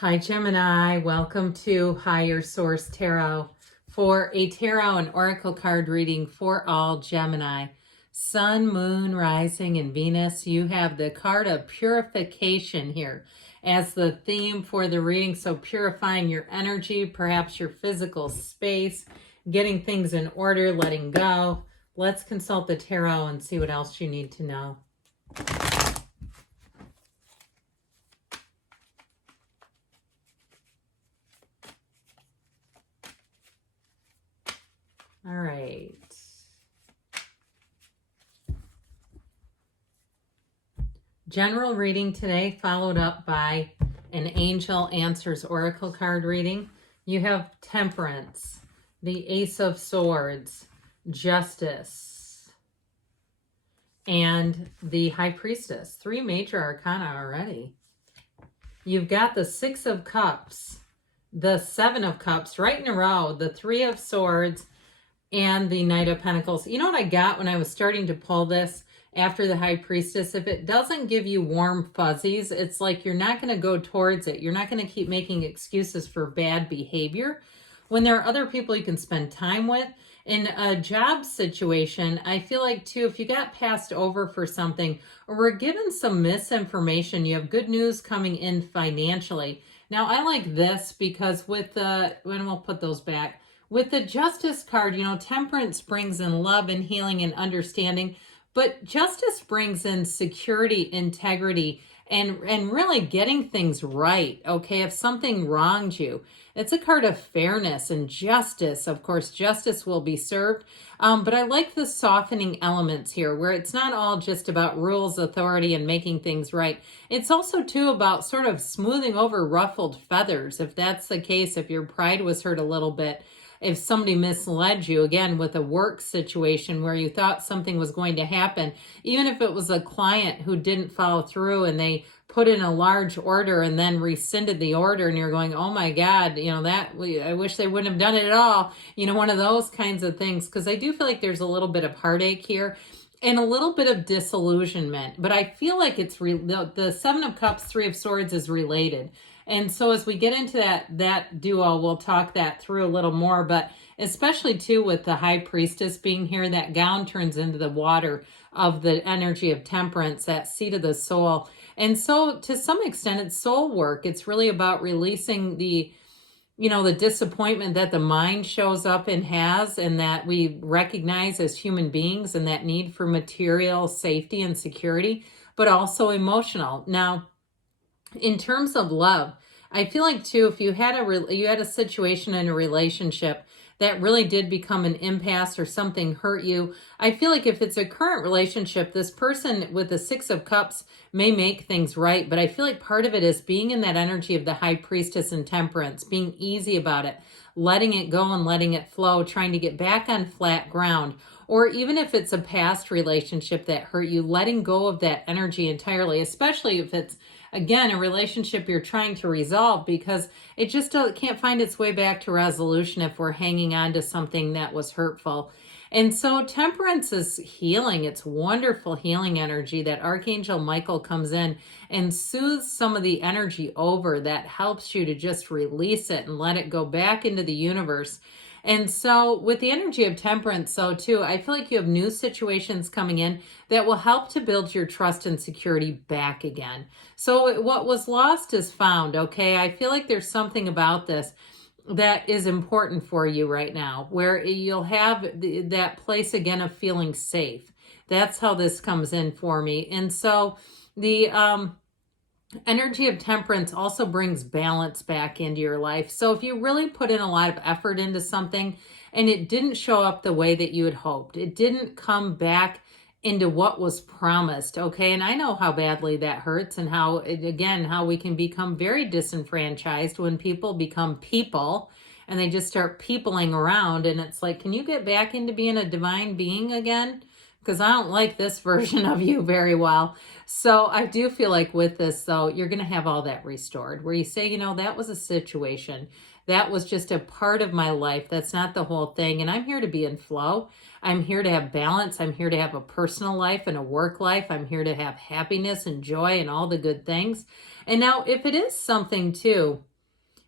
Hi Gemini, welcome to Higher Source Tarot for a tarot and oracle card reading for all Gemini. Sun, Moon, Rising, and Venus. You have the card of purification here as the theme for the reading. So purifying your energy, perhaps your physical space, getting things in order, letting go. Let's consult the tarot and see what else you need to know. All right. General reading today, followed up by an Angel Answers Oracle card reading. You have Temperance, the Ace of Swords, Justice, and the High Priestess. 3 major arcana already. You've got the 6 of Cups, the 7 of Cups right in a row, the 3 of Swords, and the Knight of Pentacles. You know what I got when I was starting to pull this after the High Priestess? If it doesn't give you warm fuzzies, it's like you're not going to go towards it. You're not going to keep making excuses for bad behavior when there are other people you can spend time with. In a job situation, I feel like too, if you got passed over for something or were given some misinformation, you have good news coming in financially. Now, I like this because with the, when we'll put those back, with the Justice card, you know, Temperance brings in love and healing and understanding, but Justice brings in security, integrity, and really getting things right, okay? If something wronged you, it's a card of fairness and justice. Of course, justice will be served, but I like the softening elements here, where it's not all just about rules, authority, and making things right. It's also, too, about sort of smoothing over ruffled feathers, if that's the case, if your pride was hurt a little bit. If somebody misled you, again, with a work situation where you thought something was going to happen, even if it was a client who didn't follow through and they put in a large order and then rescinded the order, and you're going, oh my God, you know, that I wish they wouldn't have done it at all. You know, one of those kinds of things, because I do feel like there's a little bit of heartache here and a little bit of disillusionment, but I feel like it's the 7 of Cups, 3 of Swords is related. And so as we get into that duo, we'll talk that through a little more, but especially too with the High Priestess being here, that gown turns into the water of the energy of Temperance, that seat of the soul. And so to some extent, it's soul work. It's really about releasing the, you know, the disappointment that the mind shows up and has, and that we recognize as human beings, and that need for material safety and security, but also emotional. Now, in terms of love, I feel like too, if you had a situation in a relationship that really did become an impasse or something hurt you, I feel like if it's a current relationship, this person with the 6 of Cups may make things right. But I feel like part of it is being in that energy of the High Priestess and Temperance, being easy about it, letting it go and letting it flow, trying to get back on flat ground. Or even if it's a past relationship that hurt you, letting go of that energy entirely, especially if it's, again, a relationship you're trying to resolve, because it just can't find its way back to resolution if we're hanging on to something that was hurtful. And so Temperance is healing. It's wonderful healing energy that Archangel Michael comes in and soothes some of the energy over, that helps you to just release it and let it go back into the universe. And so with the energy of Temperance, so too, I feel like you have new situations coming in that will help to build your trust and security back again. So what was lost is found, okay? I feel like there's something about this that is important for you right now, where you'll have that place again of feeling safe. That's how this comes in for me. And so the energy of Temperance also brings balance back into your life. So if you really put in a lot of effort into something and it didn't show up the way that you had hoped, it didn't come back into what was promised, okay? And I know how badly that hurts, and how, again, how we can become very disenfranchised when people become people and they just start peopling around. And it's like, can you get back into being a divine being again? because I don't like this version of you very well. So I do feel like with this, though, you're going to have all that restored where you say, you know, that was a situation. That was just a part of my life. That's not the whole thing. And I'm here to be in flow. I'm here to have balance. I'm here to have a personal life and a work life. I'm here to have happiness and joy and all the good things. And now, if it is something too,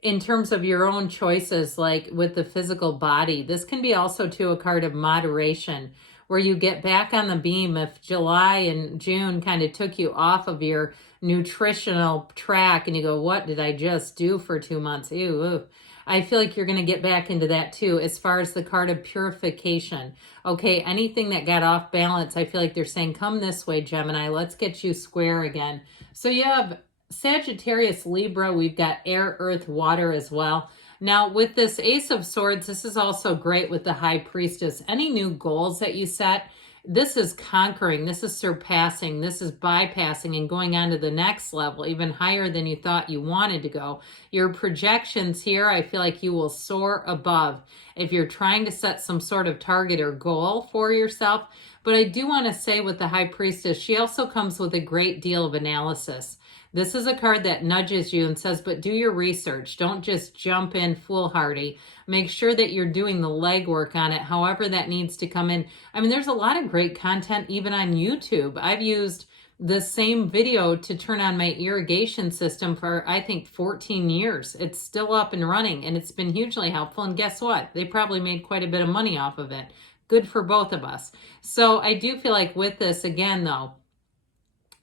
in terms of your own choices, like with the physical body, this can be also too a card of moderation, where you get back on the beam. If July and June kind of took you off of your nutritional track and you go, what did I just do for 2 months? Ew. I feel like you're going to get back into that too, as far as the card of purification. Okay, anything that got off balance, I feel like they're saying, come this way, Gemini, let's get you square again. So you have Sagittarius, Libra, we've got air, earth, water as well. Now with this Ace of Swords, this is also great with the High Priestess. Any new goals that you set, this is conquering, this is surpassing, this is bypassing and going on to the next level, even higher than you thought you wanted to go. Your projections here, I feel like you will soar above if you're trying to set some sort of target or goal for yourself. But I do want to say with the High Priestess, she also comes with a great deal of analysis. This is a card that nudges you and says, but do your research. Don't just jump in foolhardy. Make sure that you're doing the legwork on it, however that needs to come in. I mean, there's a lot of great content even on YouTube. I've used the same video to turn on my irrigation system for, I think, 14 years. It's still up and running, and it's been hugely helpful. And guess what? They probably made quite a bit of money off of it. Good for both of us. So I do feel like with this, again, though,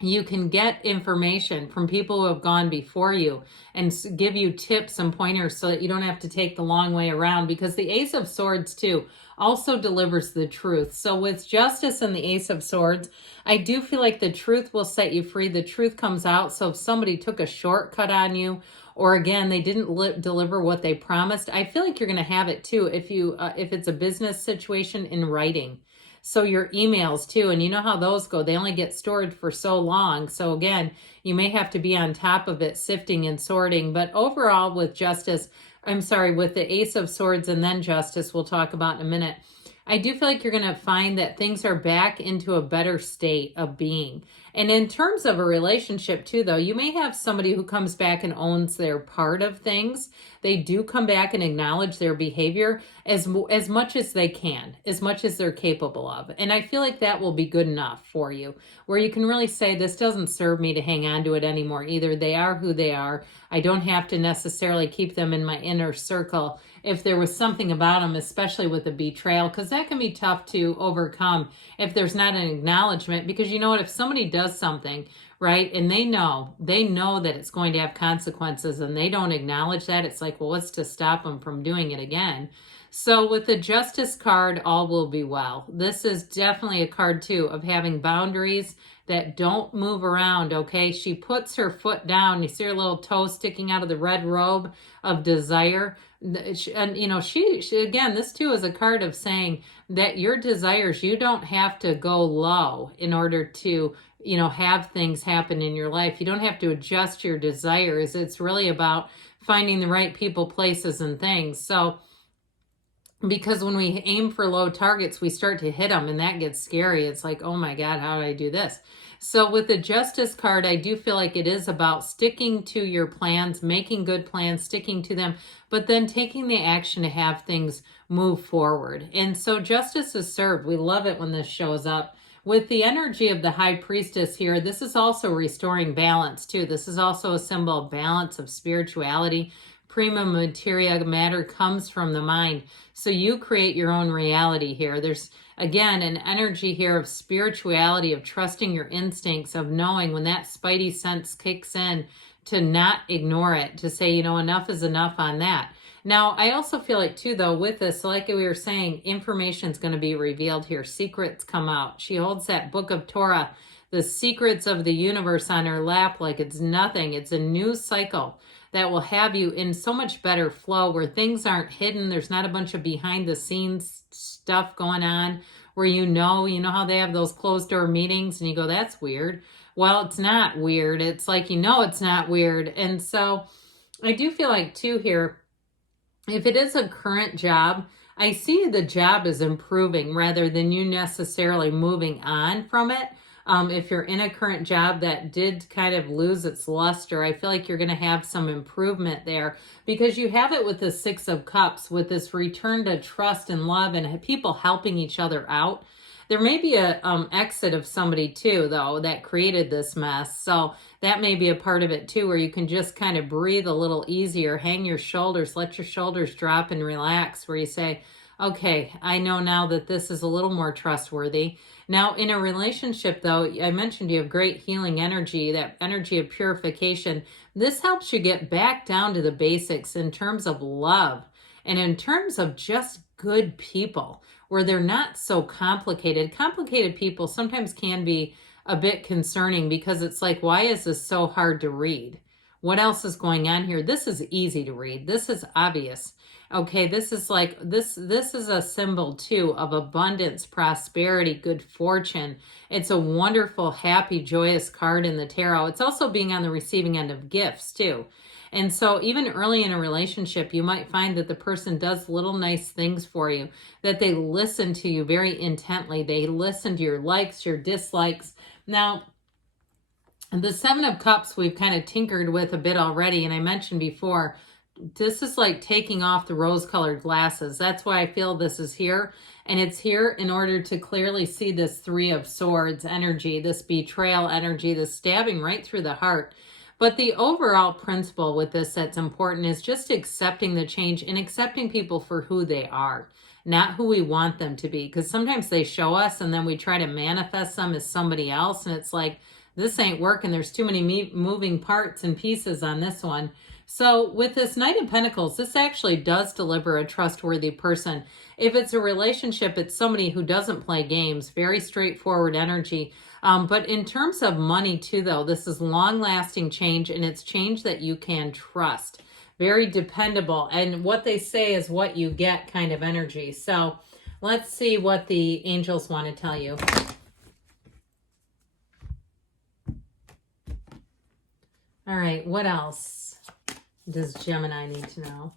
you can get information from people who have gone before you and give you tips and pointers so that you don't have to take the long way around, because the Ace of Swords too also delivers the truth. So with Justice and the Ace of Swords, I do feel like the truth will set you free. The truth comes out. So if somebody took a shortcut on you, or again, they didn't deliver what they promised, I feel like you're going to have it too if it's a business situation in writing. So your emails too, and you know how those go. They only get stored for so long. So again, you may have to be on top of it, sifting and sorting. But overall with Justice, with the Ace of Swords and then Justice, we'll talk about in a minute, I do feel like you're going to find that things are back into a better state of being. And in terms of a relationship too, though, you may have somebody who comes back and owns their part of things. They do come back and acknowledge their behavior as much as they can, as much as they're capable of. And I feel like that will be good enough for you, where you can really say, this doesn't serve me to hang on to it anymore either. They are who they are. I don't have to necessarily keep them in my inner circle if there was something about them, especially with a betrayal, because that can be tough to overcome if there's not an acknowledgement. Because you know what, if somebody does something, right, and they know that it's going to have consequences and they don't acknowledge that, it's like, well, what's to stop them from doing it again? So with the Justice card, all will be well. This is definitely a card too of having boundaries that don't move around, okay? She puts her foot down. You see her little toe sticking out of the red robe of desire. And, you know, she again, this too is a card of saying that your desires, you don't have to go low in order to, you know, have things happen in your life. You don't have to adjust your desires. It's really about finding the right people, places, and things. So, because when we aim for low targets, we start to hit them, and that gets scary. It's like, oh my God, how do I do this? So with the Justice card, I do feel like it is about sticking to your plans, making good plans, sticking to them, but then taking the action to have things move forward. And so justice is served. We love it when this shows up. With the energy of the High Priestess here, this is also restoring balance too. This is also a symbol of balance, of spirituality. Prima materia, matter comes from the mind. So you create your own reality here. There's, again, an energy here of spirituality, of trusting your instincts, of knowing when that spidey sense kicks in, to not ignore it, to say, you know, enough is enough on that. Now, I also feel like too, though, with this, like we were saying, information is going to be revealed here. Secrets come out. She holds that book of Torah, the secrets of the universe, on her lap like it's nothing. It's a new cycle that will have you in so much better flow, where things aren't hidden. There's not a bunch of behind the scenes stuff going on where you know how they have those closed door meetings and you go, that's weird. Well, it's not weird. It's like, you know, it's not weird. And so I do feel like too here, if it is a current job, I see the job is improving rather than you necessarily moving on from it. If you're in a current job that did kind of lose its luster, I feel like you're going to have some improvement there, because you have it with the Six of Cups, with this return to trust and love and people helping each other out. There may be a exit of somebody too, though, that created this mess. So that may be a part of it too, where you can just kind of breathe a little easier, hang your shoulders, let your shoulders drop and relax, where you say, okay, I know now that this is a little more trustworthy. Now, in a relationship, though, I mentioned you have great healing energy, that energy of purification. This helps you get back down to the basics in terms of love and in terms of just good people, where they're not so complicated. Complicated people sometimes can be a bit concerning, because it's like, why is this so hard to read? What else is going on here? This is easy to read. This is obvious. Okay, this is like, this is a symbol too of abundance, prosperity, good fortune. It's a wonderful, happy, joyous card in the tarot. It's also being on the receiving end of gifts too. And so even early in a relationship, you might find that the person does little nice things for you, that they listen to you very intently. They listen to your likes, your dislikes. Now, the Seven of Cups we've kind of tinkered with a bit already, and I mentioned before, this is like taking off the rose-colored glasses. That's why I feel this is here. And it's here in order to clearly see this Three of Swords energy, this betrayal energy, this stabbing right through the heart. But the overall principle with this that's important is just accepting the change and accepting people for who they are, not who we want them to be. Because sometimes they show us and then we try to manifest them as somebody else. And it's like, this ain't working. There's too many moving parts and pieces on this one. So with this Knight of Pentacles, this actually does deliver a trustworthy person. If it's a relationship, it's somebody who doesn't play games, very straightforward energy. But in terms of money too, though, this is long-lasting change, and it's change that you can trust. Very dependable. And what they say is what you get kind of energy. So let's see what the angels want to tell you. All right, what else does Gemini need to know?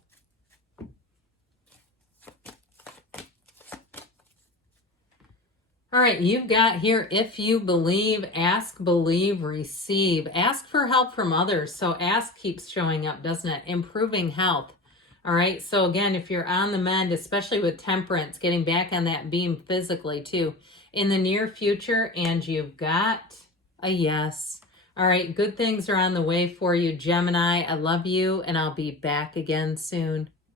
All right, you've got here, if you believe, ask, believe, receive. Ask for help from others. So ask keeps showing up, doesn't it? Improving health. All right, so again, if you're on the mend, especially with temperance, getting back on that beam physically too, in the near future, and you've got a yes. All right, good things are on the way for you, Gemini. I love you, and I'll be back again soon.